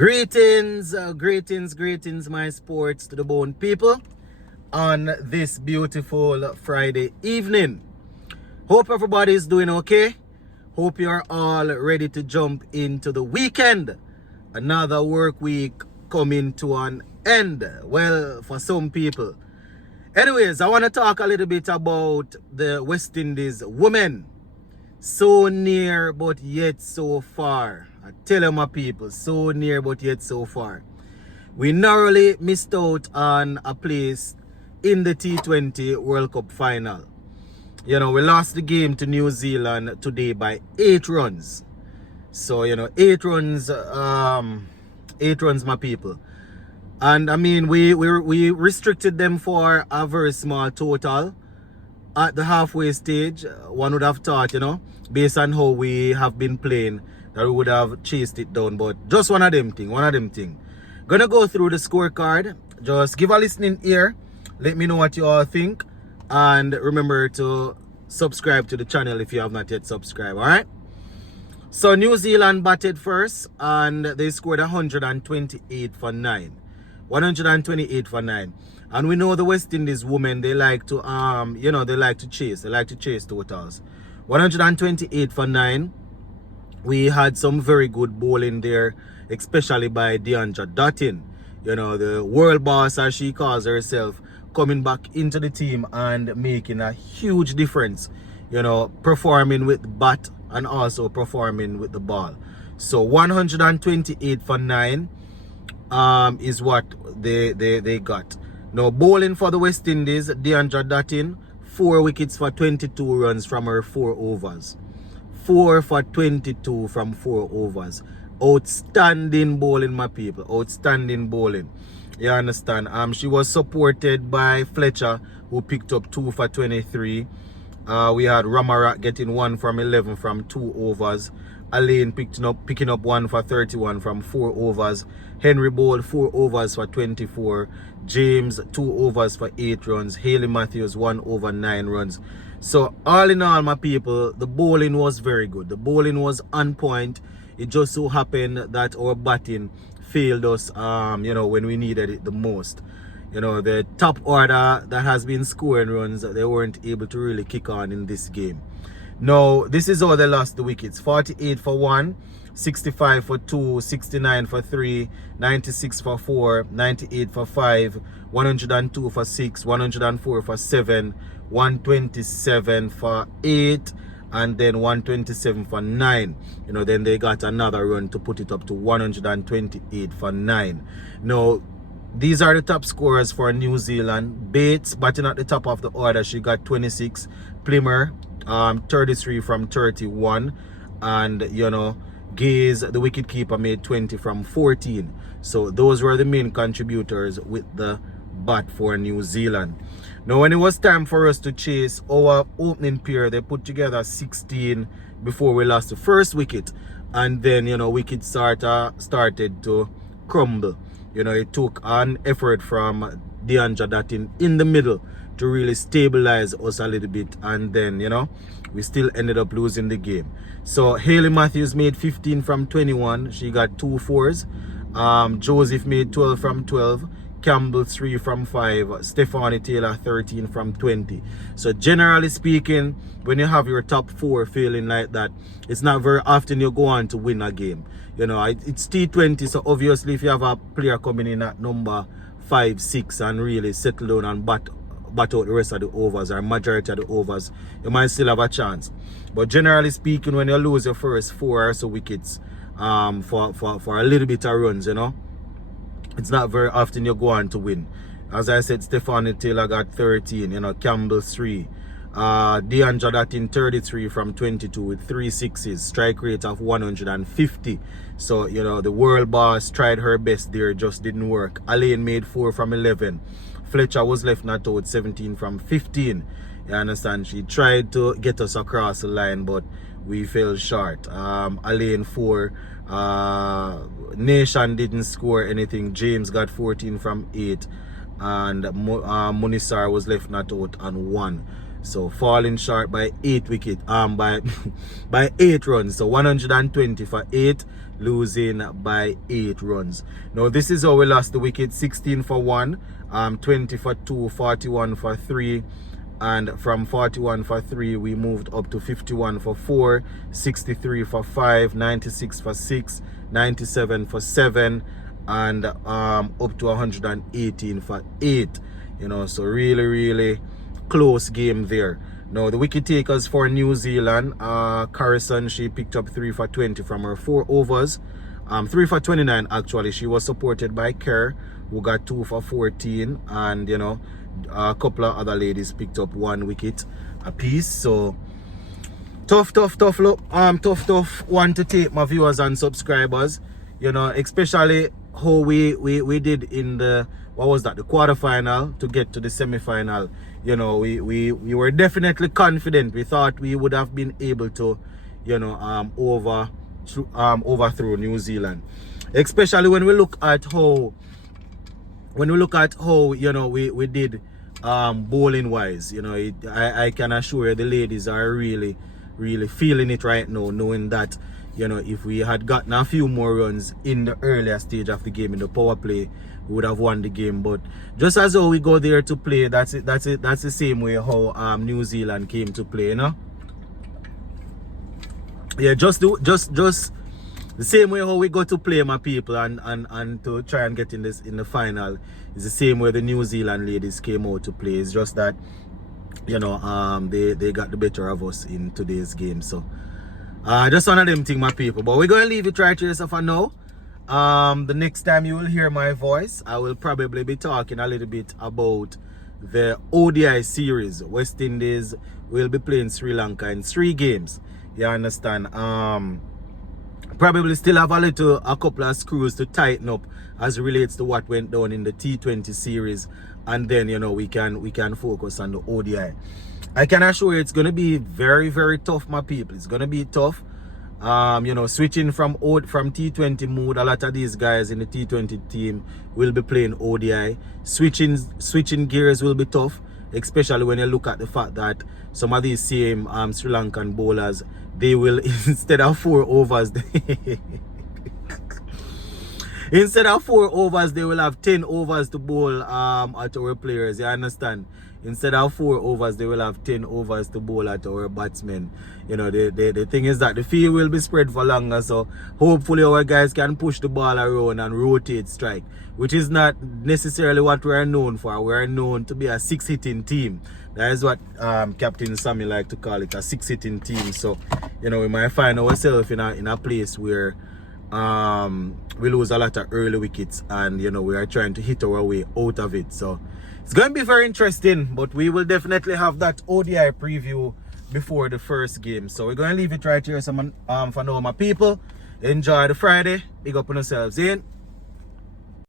Greetings, my sports to the bone people on this beautiful Friday evening. Hope everybody is doing okay. Hope you're all ready to jump into the weekend. Another work week coming to an end. Well, for some people. Anyways, I want to talk a little bit about the West Indies women. So near but yet so far. I tell you, my people, so near but yet so far. We narrowly missed out on a place in the T20 World Cup final. We lost the game to New Zealand today by 8 runs. So, 8 runs, 8 runs, my people. And I mean, we restricted them for a very small total. At the halfway stage, one would have thought, based on how we have been playing, that we would have chased it down. But just one of them thing. Gonna go through the scorecard. Just give a listening ear. Let me know what you all think. And remember to subscribe to the channel if you have not yet subscribed, alright? So New Zealand batted first and they scored 128 for 9. 128 for 9. And we know the West Indies women, they like to they like to chase totals. 128 for 9. We had some very good bowling there, especially by Deandra Dottin. The world boss, as she calls herself, coming back into the team and making a huge difference. Performing with the bat and also performing with the ball. So 128 for 9 is what they got. Now, bowling for the West Indies, Deandra Dottin, 4 wickets for 22 runs from her 4 overs. 4 for 22 from 4 overs. Outstanding bowling, my people. Outstanding bowling. You understand? She was supported by Fletcher, who picked up 2 for 23. We had Ramarat getting 1 from 11 from 2 overs. Alain picking up 1 for 31 from 4 overs. Henry bowled 4 overs for 24. James 2 overs for 8 runs. Hayley Matthews 1 over 9 runs. So all in all, my people, the bowling was very good. The bowling was on point. It just so happened that our batting failed us when we needed it the most. The top order that has been scoring runs, they weren't able to really kick on in this game. Now, this is how they lost the wickets. 48 for 1, 65 for 2, 69 for 3, 96 for 4, 98 for 5, 102 for 6, 104 for 7, 127 for 8, and then 127 for 9. Then they got another run to put it up to 128 for 9. Now, these are the top scorers for New Zealand. Bates batting at the top of the order, she got 26. Plimmer 33 from 31, and Gaze, the wicketkeeper, made 20 from 14. So those were the main contributors with the bat for New Zealand. Now, when it was time for us to chase our opening pair, they put together 16 before we lost the first wicket, and then wicket started to crumble. It took an effort from Deandra Dottin in the middle to really stabilize us a little bit, and then we still ended up losing the game. So Hayley Matthews made 15 from 21. She got 2 fours. Joseph made 12 from 12. Campbell 3 from 5. Stephanie Taylor 13 from 20. So generally speaking, when you have your top 4 feeling like that, it's not very often you go on to win a game. It's T20, so obviously if you have a player coming in at number 5, 6 and really settle down and bat out the rest of the overs or majority of the overs, you might still have a chance. But generally speaking, when you lose your first 4 or so wickets for a little bit of runs, it's not very often you go on to win. As I said, Stephanie Taylor got 13, Campbell 3. Deandra Dottin 33 from 22 with 3 sixes, strike rate of 150. So the world boss tried her best there, just didn't work. Alain made 4 from 11. Fletcher was left not out, 17 from 15. You understand? She tried to get us across the line, but we fell short. Alain 4. Nation didn't score anything. James got 14 from 8. And Munisar was left not out on 1. So falling short by 8 wickets, by 8 runs. So 120 for 8. losing by 8 runs. Now this is how we lost the wicket: 16 for 1, 20 for 2, 41 for 3, and from 41 for 3 we moved up to 51 for 4, 63 for 5, 96 for 6, 97 for 7, and up to 118 for 8. You know, so really close game there. Now the wicket takers for New Zealand, Carson, she picked up 3 for 20 from her 4 overs. 3 for 29 actually. She was supported by Kerr, who got 2 for 14, and you know, a couple of other ladies picked up 1 wicket apiece. So tough one to take, my viewers and subscribers. You know, especially how we did in the, what was that, the quarterfinal to get to the semi-final. You know, we were definitely confident. We thought we would have been able to, you know, overthrow New Zealand, especially when we look at how you know, we did bowling wise. You know, I can assure you the ladies are really feeling it right now, knowing that, you know, if we had gotten a few more runs in the earlier stage of the game in the power play, we would have won the game. But just as how we go there to play, that's the same way how New Zealand came to play, you know. Yeah, just the same way how we go to play, my people, and to try and get in the final is the same way the New Zealand ladies came out to play. It's just that, you know, they got the better of us in today's game. So just one of them thing, my people. But we're going to leave it right here for now. The next time you will hear my voice, I will probably be talking a little bit about the ODI series. West Indies will be playing Sri Lanka in 3 games. You understand? Probably still have a couple of screws to tighten up as it relates to what went down in the T20 series, and then, you know, we can focus on the ODI. I can assure you it's going to be very tough, my people. It's going to be tough. You know, switching from T20 mode, a lot of these guys in the T20 team will be playing ODI. Switching gears will be tough, especially when you look at the fact that some of these same Sri Lankan bowlers, they will, instead of 4 overs, they will have 10 overs to bowl at our players. You understand? Instead of 4 overs, they will have 10 overs to bowl at our batsmen. You know, the thing is that the field will be spread for longer, so hopefully our guys can push the ball around and rotate strike, which is not necessarily what we are known for. We are known to be a 6-hitting team. That is what Captain Sammy like to call it, a 6-hitting team. So, you know, we might find ourselves in a place where we lose a lot of early wickets, and, you know, we are trying to hit our way out of it. So it's going to be very interesting, but we will definitely have that ODI preview before the first game. So we're going to leave it right here for now, my people. Enjoy the Friday. Big up on yourselves. In.